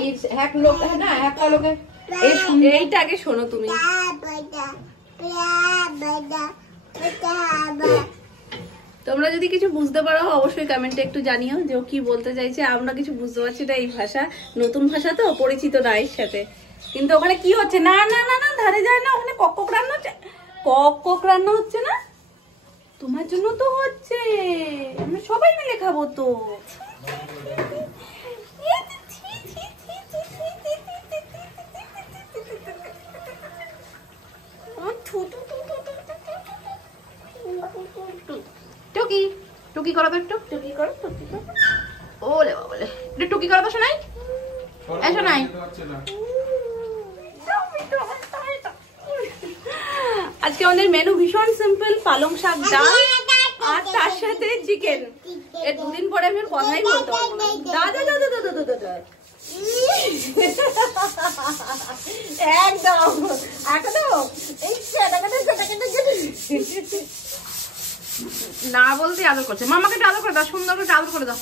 এই হ্যাক লোক না, হ্যাক লোকে এইটা আগে শোনো তুমি। তোমরা যদি কিছু বুঝতে পারো অবশ্যই কমেন্টে একটু জানিও যে ও কি বলতে চাইছে। আমরা কিছু বুঝতে পারছি না, এই ভাষা নতুন ভাষা তো, পরিচিত না এর সাথে। কিন্তু ওখানে কি হচ্ছে? না না না না, ধারে যায় না, ওখানে কক রান্না হচ্ছে। কক রান্না হচ্ছে না, তোমার জন্য তো হচ্ছে, আমরা সবাই মিলে খাবো তো। টুকি টুকি করো তো, একটু টুকি করো, টুকি করো। ওলে বাবলে, একটু টুকি করো তো শোনাই। এই শোনাই, আজকে আমাদের মেনু ভীষণ সিম্পল, পালং শাক, ডাল আর তার সাথে চিকেন। এর দুদিন পরে আমি কথাই বলতে পারবো না। দাদা দাদা দাদা দাদা দাদা একদম না বলতে আদর করছে। মামাকে একটু আদর করে দাও, সুন্দর করে আদর করে দাও।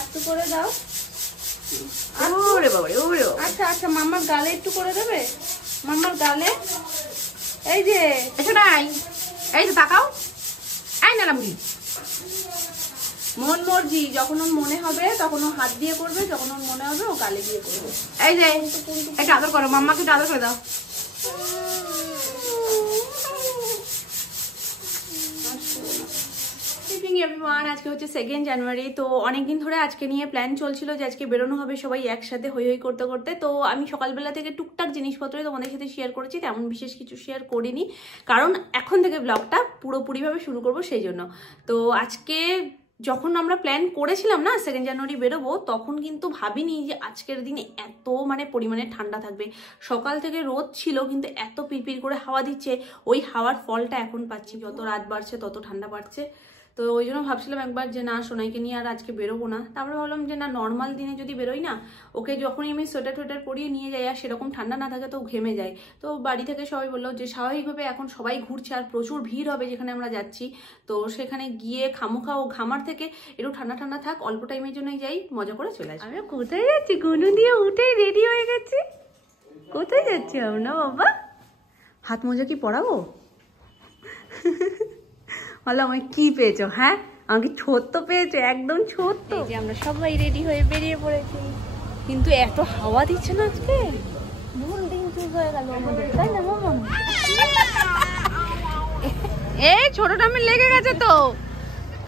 একটু করে দাও। আচ্ছা আচ্ছা, মামার গালে একটু করে দেবে, মামার গালে। এই যে এসো নাই, এই যে তাকাও, এই না বুড়ি। মন মর্জি, যখন ওর মনে হবে তখন ও হাত দিয়ে করবে, যখন ওর মনে হবে ও গালে দিয়ে করবে। এই যে একটা আদর করো, মাম্মাকে একটু আদর করে দাও। আজকে হচ্ছে 2 জানুয়ারি। তো অনেকদিন ধরে আজকে নিয়ে প্ল্যান চলছিল যে আজকে বেরোনো হবে সবাই একসাথে হই হই করতে করতে। তো আমি সকালবেলা থেকে টুকটাক জিনিসপত্রই তোমাদের সাথে শেয়ার করেছি, তেমন বিশেষ কিছু শেয়ার করিনি, কারণ এখন থেকে ব্লগটা পুরোপুরিভাবে শুরু করব সেই জন্য। তো আজকে যখন আমরা প্ল্যান করেছিলাম না 2 জানুয়ারি বেরোবো, তখন কিন্তু ভাবিনি যে আজকের দিনে এত পরিমাণে ঠান্ডা থাকবে। সকাল থেকে রোদ ছিল, কিন্তু এত পিরপির করে হাওয়া দিচ্ছে, ওই হাওয়ার ফলটা এখন পাচ্ছি। যত রাত বাড়ছে তত ঠান্ডা বাড়ছে। তো ওই জন্য ভাবছিলাম একবার যে না, সোনাইকে নিয়ে আর আজকে বেরোবো না। তারপরে ভাবলাম যে না, নর্মাল দিনে যদি বেরোই না, ওকে যখনই আমি সোয়েটার টোয়েটার পরিয়ে নিয়ে যাই আর সেরকম ঠান্ডা না থাকে তো ঘেমে যায়। তো বাড়ি থেকে সবাই বললো যে স্বাভাবিকভাবে এখন সবাই ঘুরছে আর প্রচুর ভিড় হবে যেখানে আমরা যাচ্ছি, তো সেখানে গিয়ে খামোখা ও ঘামার থেকে একটু ঠান্ডা ঠান্ডা থাক, অল্প টাইমের জন্যই যাই, মজা করে চলে আসি। আমরা কোথায় যাচ্ছি? গুনু দিয়ে উঠেই রেডি হয়ে গেছি। কোথায় যাচ্ছি আমরা বাবা? হাত মোজা কি পরাবো? বলো আমায় কি পেয়েছো? হ্যাঁ, আমাকে ছোট্ট পেয়েছো, একদম ছোট্ট। এই যে আমরা সবাই রেডি হয়ে বেরিয়ে পড়েছি, কিন্তু এত হাওয়া দিচ্ছে না আজকে, ভুল দিন চুজ হয়ে গেল আমাদের, তাই না মামা? এই ছোটটা আমি লেগে গেছে তো,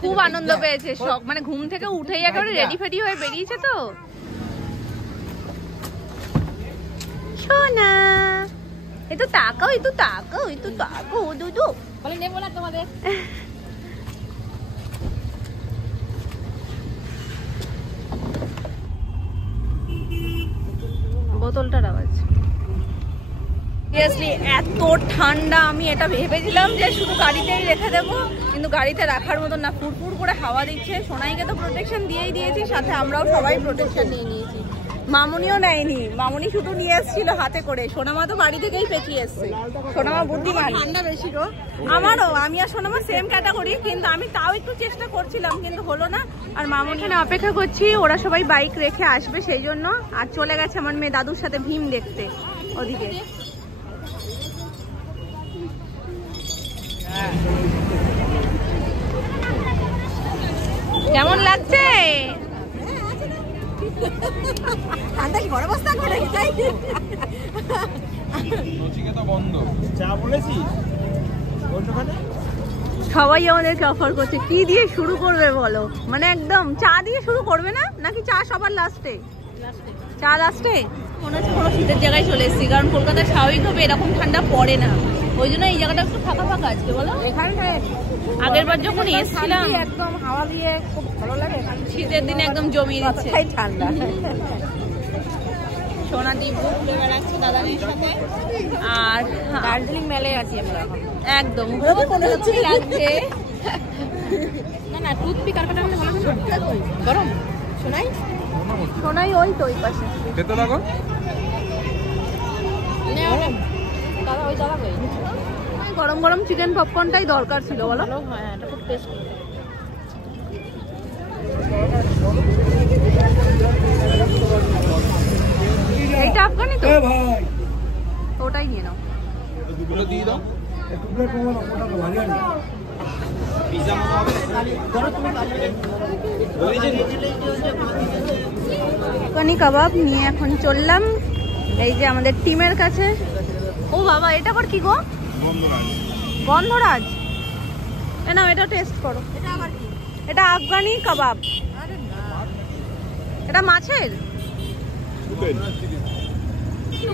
খুব আনন্দ পেয়েছে, সব ঘুম থেকে উঠেই একেবারে রেডি ফেডি হয়ে বেরিয়েছে তো। সোনা একটু তাকাও, একটু তাকাও, একটু তাকাও দুদু। বলে নেবো না তোমাদের। বোতলটার আওয়াজ। সিরিয়াসলি এত ঠান্ডা, আমি এটা ভেবেছিলাম যে শুধু গাড়িতেই রেখে দেবো, কিন্তু গাড়িতে রাখার মতন না, ফুরফুর করে হাওয়া দিচ্ছে। সোনাইকে তো প্রোটেকশন দিয়েই দিয়েছি, সাথে আমরাও সবাই প্রোটেকশন নিয়ে নিয়েছি। মামুনিও নেয়নি, মামুনি শুধু নিয়ে এসেছিল হাতে করে। সোনামা তো বাড়ি থেকেই পেঁচিয়ে এসছে, সোনামা বুদ্ধিমান। ঠান্ডা বেশি গো আমারও, আমি আর সোনামা সেম ক্যাটাগরি, কিন্তু আমি তাও একটু চেষ্টা করছিলাম, কিন্তু হলো না। আর মামুনি এখানে অপেক্ষা করছি, ওরা সবাই বাইক রেখে আসবে সেই জন্য। আর চলে গেছে আমার মেয়ে দাদুর সাথে ভীম দেখতে ওদিকে। কেমন লাগছে? সবাই আমাদেরকে অফার করছে, কি দিয়ে শুরু করবে বলো? একদম চা দিয়ে শুরু করবে না নাকি চা সবার লাস্টে? চা লাস্টে। মনে হচ্ছে কোনো শীতের জায়গায় চলে এসেছি, কারণ কলকাতায় স্বাভাবিকভাবে এরকম ঠান্ডা পড়ে না, ওই জন্য এই জায়গাটা একটু ফাঁকা ফাঁকা আজকে। বলো এখানটায় আগের বার যখন এসেছিলাম একদম হাওয়া দিয়ে খুব ভালো লাগে, শীতের দিনে একদম জমিয়ে দিচ্ছে ঠান্ডা। সোনাদীপ ঘুরে বেড়াচ্ছে দাদাদের সাথে, আর দার্জিলিং মেলায় আছি আমরা একদম। লাগছে না না, টুথপিক আর কাটা গরম। শোনাই শোনাই ওই তো ওই পাশে খেতে লাগো। গরম গরম চিকেন পপকর্নটাই দরকার ছিল বলো। হ্যাঁ, এটা খুব টেস্টি। এইটা আফগানি তো ভাই, ওটাই নিয়ে নাও। দুটো দিয়ে দাও। আফগানি কাবাব নিয়ে এখন চললাম এই যে আমাদের টিমের কাছে। ও বাবা, এটা আবার কি গো? গন্ধরাজ। এ নাও, এটা টেস্ট করো। এটা আফগানি কাবাব। এটা মাছের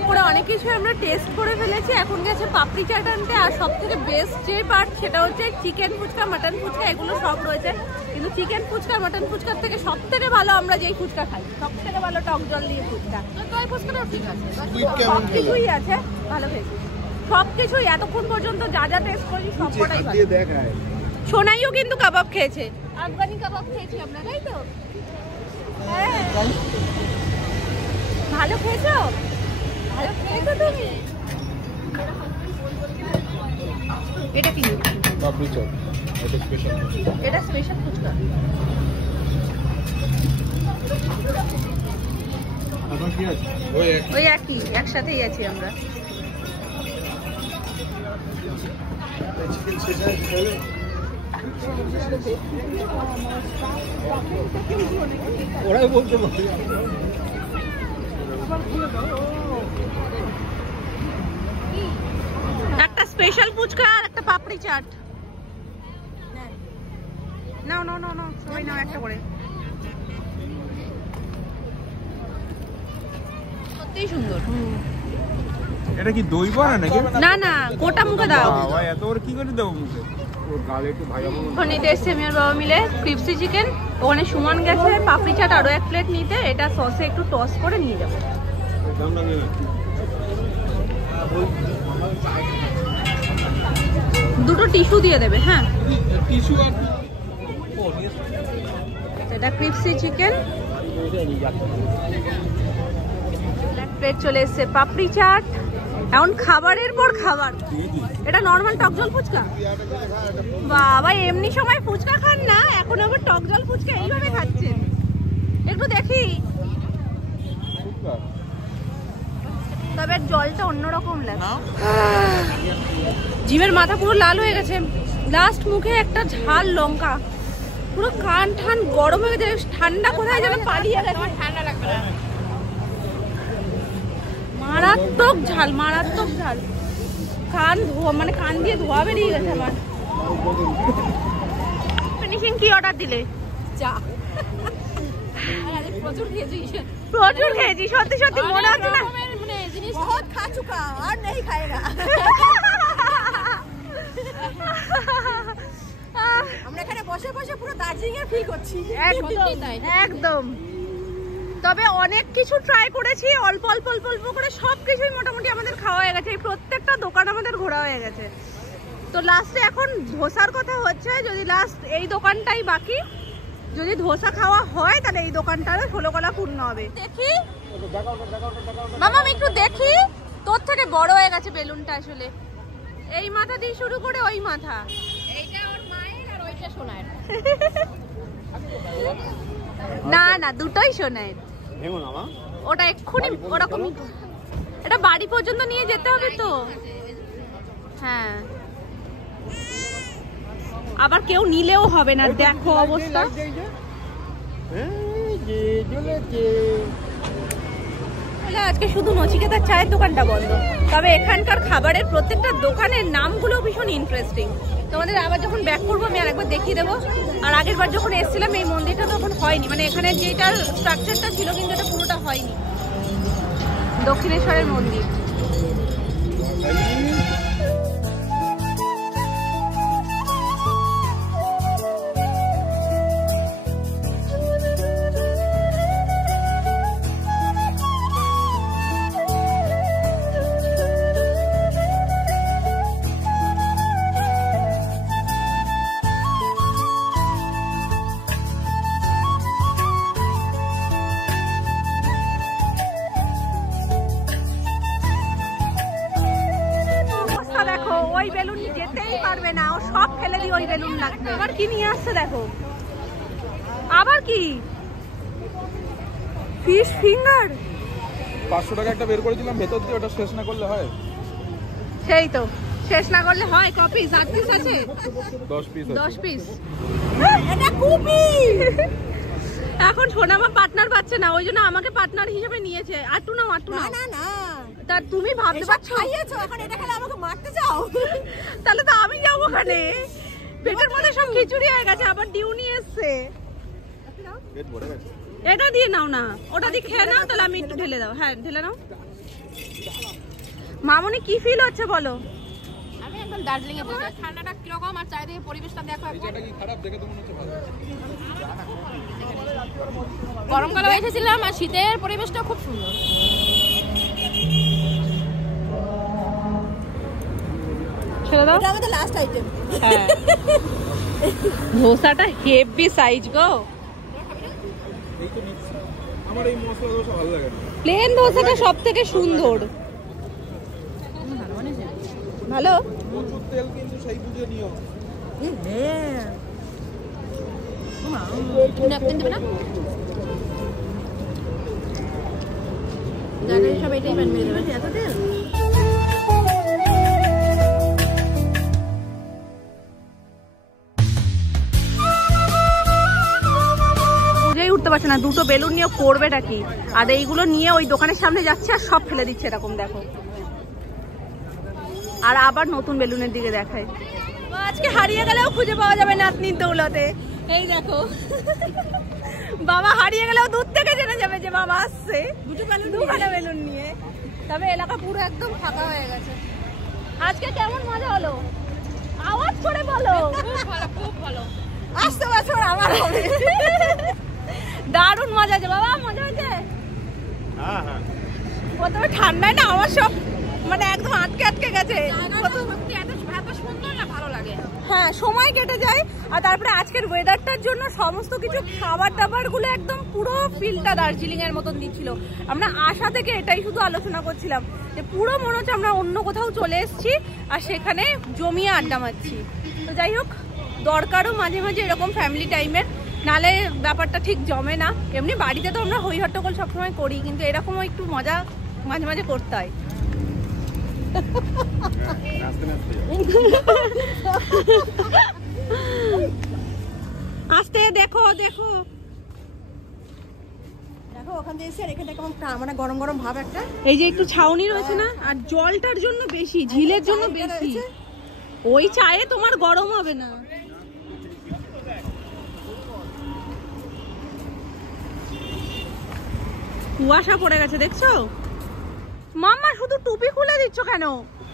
পুরো অনেক কিছু আমরা টেস্ট করে ফেলেছি। এখন গেছে পাপড়ি চাট আনতে। আর সব থেকে বেস্ট যে পার্ট সেটা হচ্ছে চিকেন ফুচকা, মাটন ফুচকা, এগুলো সব রয়েছে। কিন্তু চিকেন ফুচকা, মাটন ফুচকার থেকে সব থেকে ভালো আমরা যেই ফুচকা খাই, সব থেকে ভালো টক জল দিয়ে ফুচকা। দই ফুচকাটাও ঠিক আছে, সব কিছুই আছে ভালো খেয়েছি। সব কিছুই এতক্ষণ পর্যন্ত যা যা টেস্ট করেছি সবকটাই ভালো। সোনাইও কিন্তু কাবাব খেয়েছে, আফগানি কাবাব খেয়েছি আমরা, তাই তো? হ্যাঁ, ভালো খেয়েছো? ভালো খেয়েছো তুমি? এটা কি? পাপড়ি চাট। এটা স্পেশাল। এটা স্পেশাল ফুচকা। আপনার কি আছে? ওই একই, একসাথেই আছি আমরা। চিকেন শেষ হয়ে গেলে ওরাই বলতে পারে। একটা স্পেশাল ফুচকা আর একটা পাপড়ি চাট। নাও নাও নাও নাও, সবাই নাও একটা করে। সত্যিই সুন্দর। এটা কি দই বড়া নাকি? না না, গোটা মুখে দাও। বাবা, এত ওর কি করে দেবো মুখে? ওর গালে একটু ভাজা মতো। ওখানে নিতে এসছে আমি আর বাবা মিলে ক্রিপসি চিকেন। ওখানে সুমন গেছে পাপড়ি চাট আরো এক প্লেট নিতে। এটা সসে একটু টস করে নিয়ে যাবো। দুটো টিস্যু দিয়ে দেবে। হ্যাঁ, টিস্যু। এটা ক্রিপসি চিকেন। এক প্লেট চলে এসছে পাপড়ি চাট। এখন খাবারের পর খাবার। এটা নরমাল টক জল ফুচকা। বাবা, এমনি সময় ফুচকা খান না, এখন আবার টক জল ফুচকা এইভাবে খাচ্ছেন। একটু দেখি, তবে জলটা অন্যরকম লাগে। জিভের মাথা পুরো লাল হয়ে গেছে। লাস্ট মুখে একটা ঝাল লঙ্কা, পুরো কান ঠান গরম হয়ে গেছে। ঠান্ডা কোথায় যেন পালিয়ে গেছে। ঠান্ডা লাগবে না, মারাত্মক ঝাল, মারাত্মক ঝাল। কান ধোয়া, মানে কান দিয়ে ধোয়া বেরিয়ে গেছে আমার। ফিনিশিং কি অর্ডার দিলে? চা। প্রচুর খেয়েছি, প্রচুর খেয়েছি, সত্যি সত্যি মনে হচ্ছে না বহুত খা চুকা আর নেই খায়েগা। আমরা এখানে বসে বসে পুরো দার্জিলিং এর ফিল করছি। একদম একদম। তবে অনেক কিছু ট্রাই করেছি, অল্প অল্প অল্প অল্প করে সবকিছুই মোটামুটি আমাদের খাওয়া হয়ে গেছে। এই প্রত্যেকটা দোকান আমাদের ঘোরা হয়ে গেছে। তো লাস্টে এখন ধোসার কথা হচ্ছে, যদি লাস্ট এই দোকানটাই বাকি। যদি ধোসা খাওয়া হয় তাহলে এই দোকানটারও 16 গলা পূর্ণ হবে। দেখি মামা, আমি একটু দেখি। তোর থেকে বড় হয়ে গেছে বেলুনটা আসলে। এই মাথা দিয়ে শুরু করে ওই মাথা। এইটা ওর মায়ের আর ওইটা সোনার। না না, দুটোই সোনার। ওটা এক্ষুনি ওরকমই। এটা বাড়ি পর্যন্ত নিয়ে যেতে হবে তো। হ্যাঁ, আবার কেউ নিলেও হবে না। দেখো অবস্থা। আজকে শুধু নচিকেতার চায়ের দোকানটা বন্ধ, তবে এখানকার খাবারের প্রত্যেকটা দোকানের নামগুলো ভীষণ ইন্টারেস্টিং। তোমাদের আবার যখন ব্যাক করবো আমি আর একবার দেখিয়ে দেবো। আর আগের বার যখন এসেছিলাম এই মন্দিরটা তখন হয়নি, মানে এখানে যেটার স্ট্রাকচারটা ছিল কিন্তু এটা পুরোটা হয়নি। দক্ষিণেশ্বরের মন্দির। ওই বেলুন যেতেই পারবে না, ও সব ফেলে দিয়ে ওই বেলুন লাগবে। আবার কি নিয়ে আসছে দেখো, আবার কি ফিশ ফিঙ্গার 500 টাকা একটা বের করেছিলাম ভেতর দিয়ে, ওটা শেষ না করলে হয়? সেই তো শেষ না করলে হয়। ক পিস? 8 পিস আছে? 10 পিস। 10 পিস। এটা কুপি। এখন সোনামা পার্টনার পাচ্ছে না, ওই জন্য আমাকে পার্টনার হিসেবে নিয়েছে। আটু নাও, আটু নাও। না না, তা তুমি ভাবতে পারছো খাইয়েছো, এখন এটা খেলে আমাকে মারতে চাও? তাহলে তো আমি যাবো ওখানে। পেটের মধ্যে সব খিচুড়ি হয়ে গেছে, আবার ডিউ নিয়ে এসছে। পেট ভরে গেছে। এটা দিয়ে নাও না, ওটা দিয়ে খেয়ে নাও, তাহলে আমি একটু ঢেলে দাও। হ্যাঁ ঢেলে নাও। মামনি কি ফিল হচ্ছে বলো? আমি একদম দার্জিলিং এ বসে আছি। ঠান্ডাটা কিরকম আর চারিদিকে পরিবেশটা দেখো। এটা কি খারাপ? দেখে তো মনে হচ্ছে ভালো। গরমকালে এসেছিলাম আর শীতের পরিবেশটাও খুব সুন্দর। ছেড়ে দাও। এটা আমাদের লাস্ট আইটেম। হ্যাঁ ধোসাটা হেভি সাইজ গো। এই তো নিচ্ছি। আমার এই মশলা দোসা ভালো লাগে না। প্লেন ধোসাটা সবথেকে সুন্দর। ভালো। প্রচুর তেল কিন্তু সেই বুঝে নিও। ন্যাপকিন দেবে না? জায়গায় সব এটাই প্যান মেরে দেবে। এত তেল? বুঝেই উঠতে পারছে না দুটো বেলুন নিয়ে করবেটা কি। আর এইগুলো নিয়ে ওই দোকানের সামনে যাচ্ছে আর সব ফেলে দিচ্ছে এরকম দেখো। আর আবার নতুন বেলুনের দিকে দেখায়। আজকে হারিয়ে গেলেও খুঁজে পাওয়া যাবে নাতনির দৌলতে। এই দেখো বাবা হারিয়ে গেলেও দূর থেকে জেনে যাবে যে বাবা আসছে দুখানা বেলুন নিয়ে। তবে এলাকা পুরো একদম ফাঁকা হয়ে গেছে। আজকে কেমন মজা হলো? আওয়াজ করে বলো। খুব ভালো, খুব ভালো। আসতে বছর আবার হবে। দারুণ মজা আছে বাবা। মজা হয়েছে? হ্যাঁ হ্যাঁ। প্রথমে ঠান্ডায় না আমার সব মানে একদম আটকে আটকে গেছে। এত সুন্দর না, ভালো লাগে। হ্যাঁ সময় কেটে যায়। আর তারপরে আজকের ওয়েদারটার জন্য সমস্ত কিছু খাবার দাবার গুলো একদম পুরো ফিলটা দার্জিলিং এর মতন দিচ্ছিল। আমরা আশা থেকে এটাই শুধু আলোচনা করছিলাম যে পুরো মনে হচ্ছে আমরা অন্য কোথাও চলে এসেছি আর সেখানে জমিয়ে আড্ডা মারছি। তো যাই হোক দরকারও মাঝে মাঝে এরকম ফ্যামিলি টাইমের, নালে ব্যাপারটা ঠিক জমে না। এমনি বাড়িতে তো আমরা হই হট্টগোল সবসময় করি, কিন্তু এরকমও একটু মজা মাঝে মাঝে করতে হয়। আস্তে দেখো দেখো দেখো ওখান থেকে এসে আর এখানে কেমন মানে গরম গরম ভাব একটা। এই যে একটু ছাউনি রয়েছে না, আর জলটার জন্য বেশি, ঝিলের জন্য বেশি। ওই চায়ে তোমার গরম হবে না। কুয়াশা পড়ে গেছে দেখছো? মাম্মা শুধু টুপি খুলে দিচ্ছ কেন?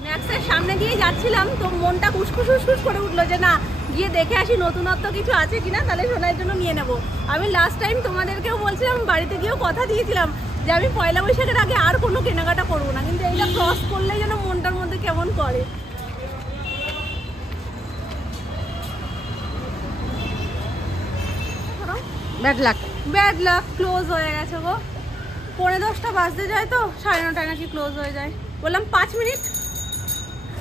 ম্যাক্সের সামনে দিয়ে যাচ্ছিলাম তো মনটা কুসকুস কুসকুস করে উঠলো যে না গিয়ে দেখে আসি নতুনত্ব কিছু আছে কিনা, তাহলে সোনার জন্য নিয়ে নেবো। আমি লাস্ট টাইম তোমাদেরকেও বলছিলাম, বাড়িতে গিয়েও কথা দিয়েছিলাম যে আমি পয়লা বৈশাখের আগে আর কোনো কেনাকাটা করবো না, কিন্তু এইটা ক্রস করলেই যেন মনটার মধ্যে কেমন করে। Bad luck. Bad luck, close হয়ে গেছে গো। 9:45 বাজতে যায় তো 9:30 নাকি ক্লোজ হয়ে যায়। বললাম 5 মিনিট,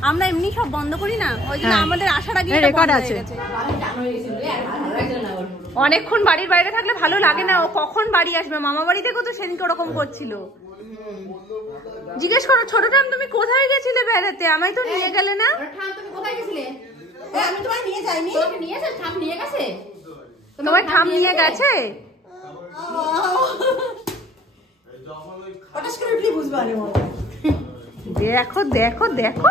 আমরা এমনি সব বন্ধ করি না, ওই জন্য আমাদের আসার আগে রেকর্ড আছে। অনেকক্ষণ বাড়ির বাইরে থাকলে ভালো লাগে না, ও কখন বাড়ি আসবে। মামা বাড়ি থেকে তো সেদিনকে ওরকম করছিল। জিজ্ঞেস করো ছোটটাম তুমি কোথায় গেছিলে বেড়াতে, আমায় তো নিয়ে গেলে না। তুমি কোথায় গেছিলে? আমি তোমায় নিয়ে যাইনি। তোমাকে নিয়ে এসে ঠাম নিয়ে গেছে? তোমার ঠাম নিয়ে গেছে? হঠাৎ করে উঠলে বুঝবা না। দেখো দেখো দেখো